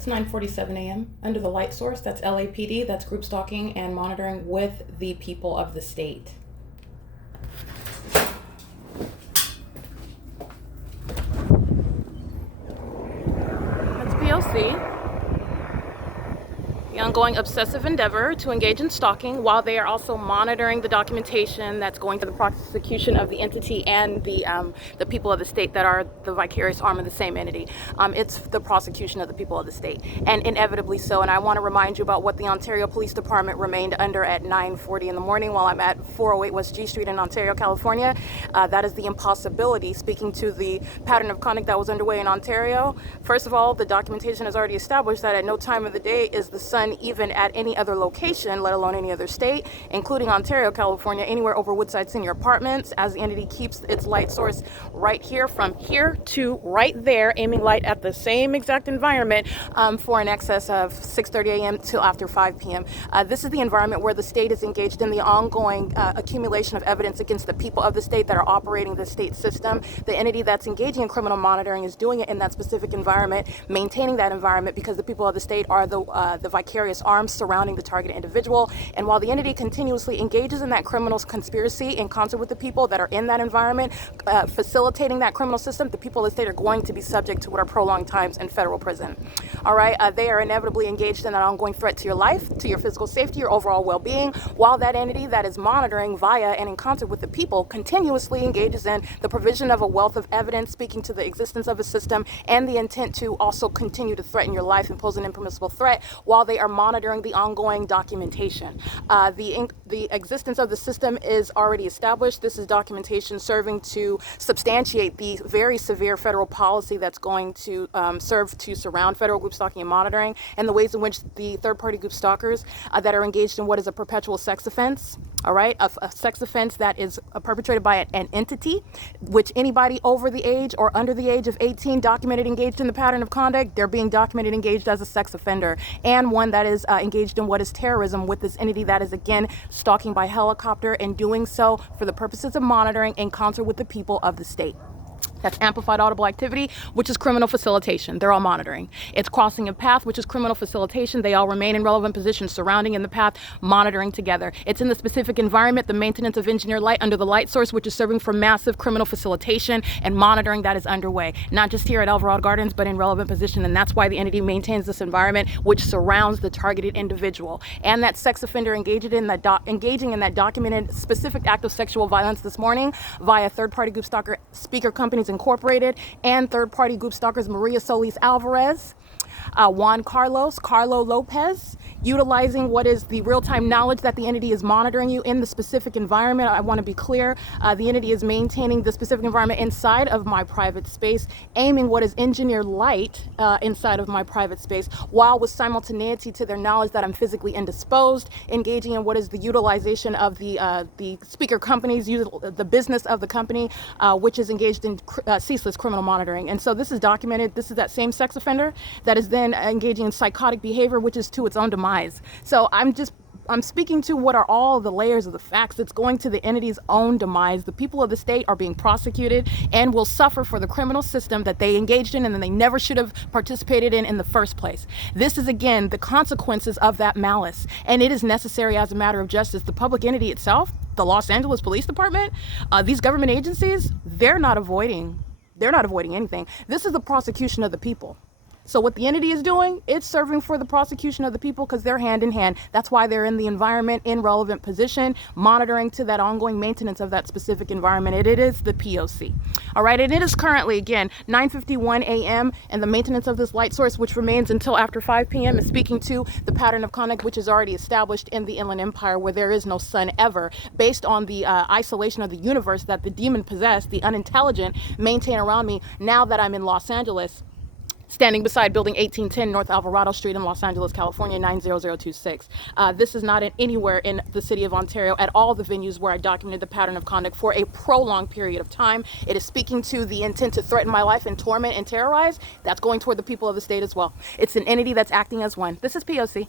It's 9:47 a.m. Under the light source, that's LAPD, that's group stalking and monitoring with the people of the state. That's P.O.C. The ongoing obsessive endeavor to engage in stalking while they are also monitoring the documentation that's going to the prosecution of the entity and the people of the state that are the vicarious arm of the same entity. It's the prosecution of the people of the state, and inevitably so. And I want to remind you about what the Ontario Police Department remained under at 9:40 in the morning while I'm at 408 West G Street in Ontario, California. That is the impossibility, speaking to the pattern of conduct that was underway in Ontario. First of all, the documentation has already established that at no time of the day is the sun even at any other location, let alone any other state, including Ontario, California, anywhere over Woodside Senior Apartments, as the entity keeps its light source right here, from here to right there, aiming light at the same exact environment for an excess of 6:30 a.m. till after 5 p.m. This is the environment where the state is engaged in the ongoing accumulation of evidence against the people of the state that are operating the state system. The entity that's engaging in criminal monitoring is doing it in that specific environment, maintaining that environment because the people of the state are the vicarious arms surrounding the targeted individual. And while the entity continuously engages in that criminal conspiracy in concert with the people that are in that environment, facilitating that criminal system, the people of the state are going to be subject to what are prolonged times in federal prison. All right, they are inevitably engaged in that ongoing threat to your life, to your physical safety, your overall well-being, while that entity that is monitoring via and in concert with the people continuously engages in the provision of a wealth of evidence speaking to the existence of a system and the intent to also continue to threaten your life and pose an impermissible threat while they are monitoring the ongoing documentation. The existence of the system is already established. This is documentation serving to substantiate the very severe federal policy that's going to serve to surround federal group stalking and monitoring, and the ways in which the third-party group stalkers that are engaged in what is a perpetual sex offense, all right, a sex offense that is perpetrated by an entity, which anybody over the age or under the age of 18 documented engaged in the pattern of conduct, they're being documented engaged as a sex offender, and one that is engaged in what is terrorism with this entity that is again stalking by helicopter and doing so for the purposes of monitoring in concert with the people of the state. That's amplified audible activity, which is criminal facilitation. They're all monitoring. It's crossing a path, which is criminal facilitation. They all remain in relevant positions surrounding in the path, monitoring together. It's in the specific environment, the maintenance of engineered light under the light source, which is serving for massive criminal facilitation and monitoring that is underway, not just here at Alvarado Gardens, but in relevant position. And that's why the entity maintains this environment, which surrounds the targeted individual. And that sex offender engaging in that documented specific act of sexual violence this morning via third-party group stalker speaker companies Incorporated and third-party group stalkers Maria Solis Alvarez, Juan Carlo Lopez, utilizing what is the real-time knowledge that the entity is monitoring you in the specific environment. I want to be clear, the entity is maintaining the specific environment inside of my private space, aiming what is engineered light inside of my private space, while with simultaneity to their knowledge that I'm physically indisposed, engaging in what is the utilization of the speaker companies, the business of the company, which is engaged in ceaseless criminal monitoring. And so this is documented. This is that same sex offender that is then engaging in psychotic behavior, which is to its own demise. So I'm speaking to what are all the layers of the facts. It's going to the entity's own demise. The people of the state are being prosecuted and will suffer for the criminal system that they engaged in and that they never should have participated in the first place. This is, again, the consequences of that malice, and it is necessary as a matter of justice. The public entity itself, the Los Angeles Police Department, these government agencies, they're not avoiding anything. This is the prosecution of the people. So what the entity is doing, it's serving for the prosecution of the people because they're hand in hand. That's why they're in the environment in relevant position, monitoring to that ongoing maintenance of that specific environment. It is the P.O.C. All right, and it is currently, again, 9:51 a.m. and the maintenance of this light source, which remains until after 5 p.m. is speaking to the pattern of conduct which is already established in the Inland Empire, where there is no sun ever, based on the isolation of the universe that the demon-possessed, the unintelligent, maintain around me now that I'm in Los Angeles, standing beside building 1810 North Alvarado Street in Los Angeles, California, 90026. This is not anywhere in the city of Ontario at all the venues where I documented the pattern of conduct for a prolonged period of time. It is speaking to the intent to threaten my life and torment and terrorize. That's going toward the people of the state as well. It's an entity that's acting as one. This is P.O.C.